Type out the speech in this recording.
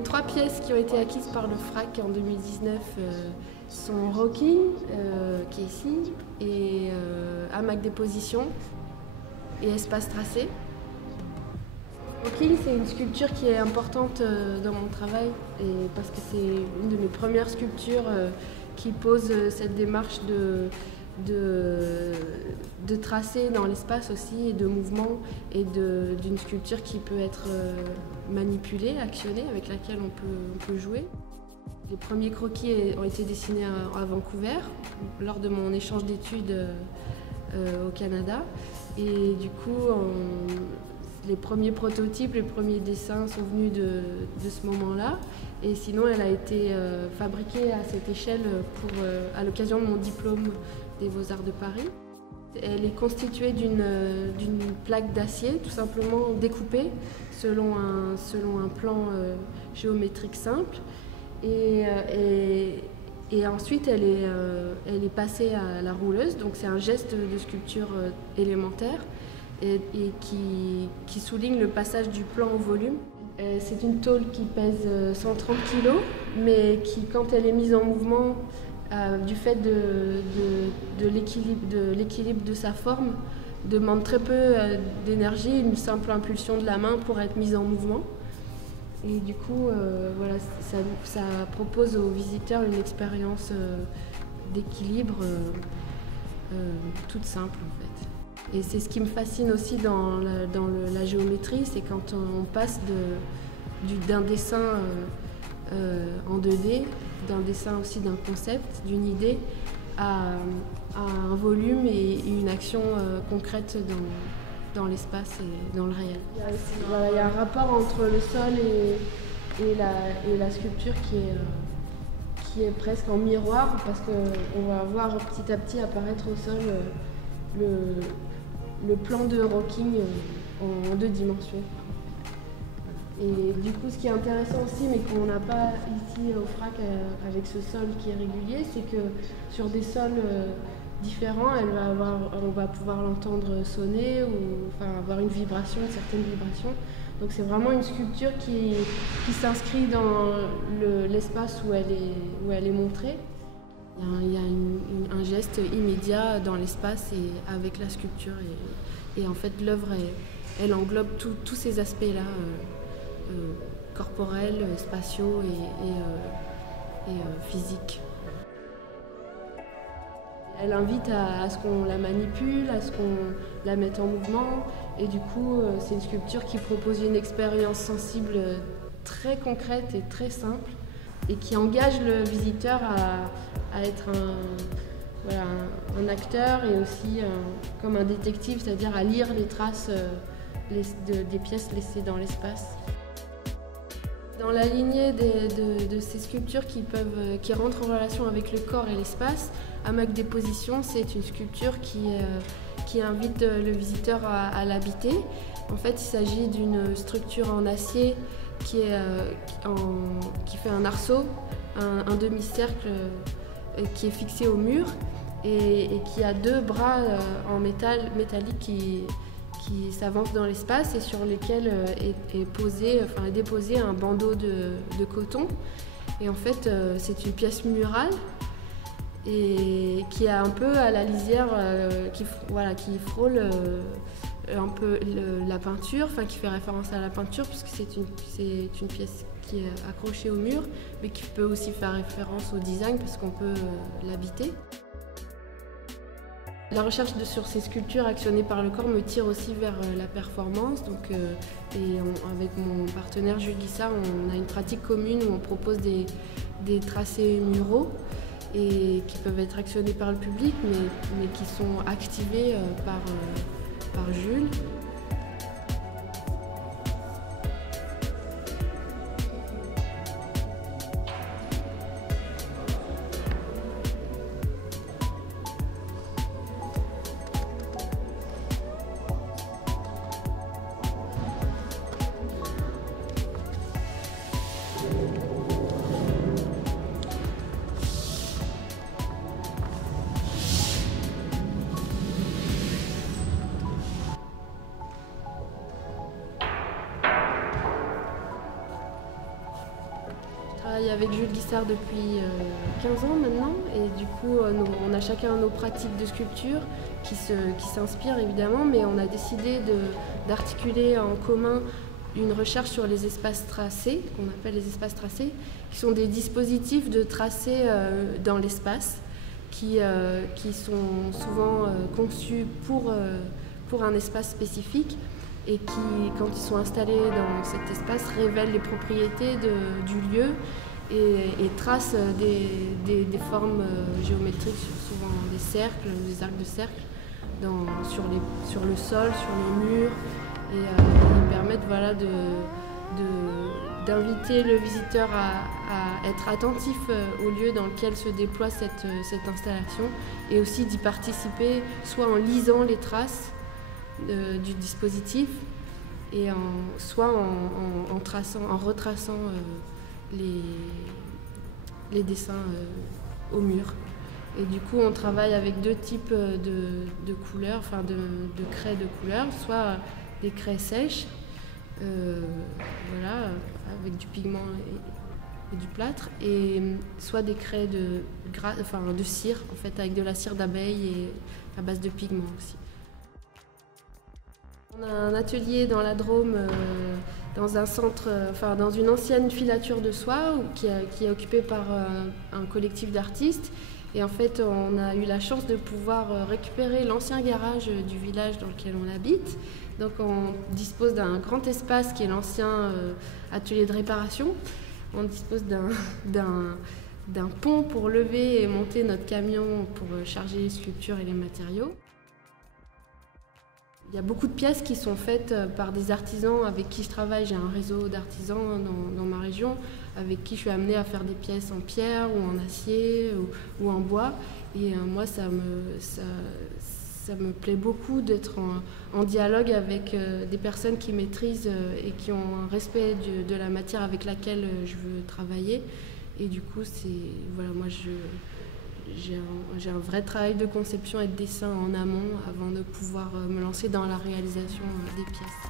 Les 3 pièces qui ont été acquises par le FRAC en 2019 sont Rocking, qui est ici, et hamac déposition et espace tracé. Rocking, c'est une sculpture qui est importante dans mon travail parce que c'est une de mes premières sculptures qui pose cette démarche de tracé dans l'espace aussi et de mouvement et d'une sculpture qui peut être manipulée, actionnée, avec laquelle on peut jouer. Les premiers croquis ont été dessinés à Vancouver lors de mon échange d'études au Canada. Et du coup, les premiers prototypes, les premiers dessins sont venus de ce moment-là. Et sinon, elle a été fabriquée à cette échelle à l'occasion de mon diplôme des Beaux-Arts de Paris. Elle est constituée d'une plaque d'acier, tout simplement découpée selon un plan géométrique simple. Et ensuite, elle est passée à la rouleuse. Donc c'est un geste de sculpture élémentaire et qui souligne le passage du plan au volume. C'est une tôle qui pèse 130 kg, mais qui, quand elle est mise en mouvement, du fait de l'équilibre de sa forme, demande très peu d'énergie, une simple impulsion de la main pour être mise en mouvement. Et du coup, voilà, ça propose aux visiteurs une expérience d'équilibre toute simple en fait. Et c'est ce qui me fascine aussi dans la géométrie, c'est quand on passe d'un dessin en 2D, d'un dessin aussi d'un concept, d'une idée, à un volume et une action concrète dans l'espace et dans le réel. Il y a un rapport entre le sol et la sculpture qui est presque en miroir, parce qu'on va voir petit à petit apparaître au sol le plan de Rocking en 2 dimensions. Et du coup, ce qui est intéressant aussi, mais qu'on n'a pas ici au FRAC avec ce sol qui est régulier, c'est que sur des sols différents, on va pouvoir l'entendre sonner ou avoir une certaine vibration. Donc c'est vraiment une sculpture qui s'inscrit dans l'espace où elle est montrée. Il y a un geste immédiat dans l'espace et avec la sculpture. Et en fait, l'œuvre, elle englobe tous ces aspects-là, corporels, spatiaux et physiques. Elle invite à ce qu'on la manipule, à ce qu'on la mette en mouvement. Et du coup, c'est une sculpture qui propose une expérience sensible très concrète et très simple et qui engage le visiteur à être un acteur et aussi comme un détective, c'est-à-dire à lire les traces des pièces laissées dans l'espace. Dans la lignée de ces sculptures qui rentrent en relation avec le corps et l'espace, hamac déposition, c'est une sculpture qui invite le visiteur à l'habiter. En fait, il s'agit d'une structure en acier qui fait un arceau, un demi-cercle qui est fixé au mur et qui a 2 bras en métallique qui s'avancent dans l'espace et sur lesquels est déposé un bandeau de coton. Et en fait, c'est une pièce murale et qui est un peu à la lisière, qui frôle un peu la peinture, qui fait référence à la peinture puisque c'est une pièce qui est accrochée au mur, mais qui peut aussi faire référence au design parce qu'on peut l'habiter. La recherche sur ces sculptures actionnées par le corps me tire aussi vers la performance. Avec mon partenaire Jules Guissard, on a une pratique commune où on propose des tracés muraux et qui peuvent être actionnés par le public, mais qui sont activés par Jules. travaille avec Jules Guissard depuis 15 ans maintenant et du coup on a chacun nos pratiques de sculpture qui s'inspirent évidemment, mais on a décidé d'articuler en commun une recherche sur les espaces tracés, qu'on appelle les espaces tracés, qui sont des dispositifs de tracés dans l'espace qui sont souvent conçus pour un espace spécifique et qui, quand ils sont installés dans cet espace, révèlent les propriétés du lieu et tracent des formes géométriques, souvent des cercles, des arcs de cercle, sur le sol, sur les murs, et ils permettent d'inviter le visiteur à être attentif au lieu dans lequel se déploie cette installation et aussi d'y participer soit en lisant les traces du dispositif et soit en retraçant les dessins au mur. Et du coup, on travaille avec deux types de couleurs, enfin de craies de couleurs, soit des craies sèches, voilà, avec du pigment et du plâtre, et soit des craies de cire, en fait, avec de la cire d'abeille et à base de pigment aussi. On a un atelier dans la Drôme, dans un centre, dans une ancienne filature de soie qui est occupée par un collectif d'artistes. Et en fait, on a eu la chance de pouvoir récupérer l'ancien garage du village dans lequel on habite. Donc on dispose d'un grand espace qui est l'ancien atelier de réparation. On dispose d'un pont pour lever et monter notre camion pour charger les sculptures et les matériaux. Il y a beaucoup de pièces qui sont faites par des artisans avec qui je travaille. J'ai un réseau d'artisans dans ma région avec qui je suis amenée à faire des pièces en pierre ou en acier ou en bois. Et moi, ça me plaît beaucoup d'être en dialogue avec des personnes qui maîtrisent et qui ont un respect de la matière avec laquelle je veux travailler. Et du coup, moi, j'ai un vrai travail de conception et de dessin en amont avant de pouvoir me lancer dans la réalisation des pièces.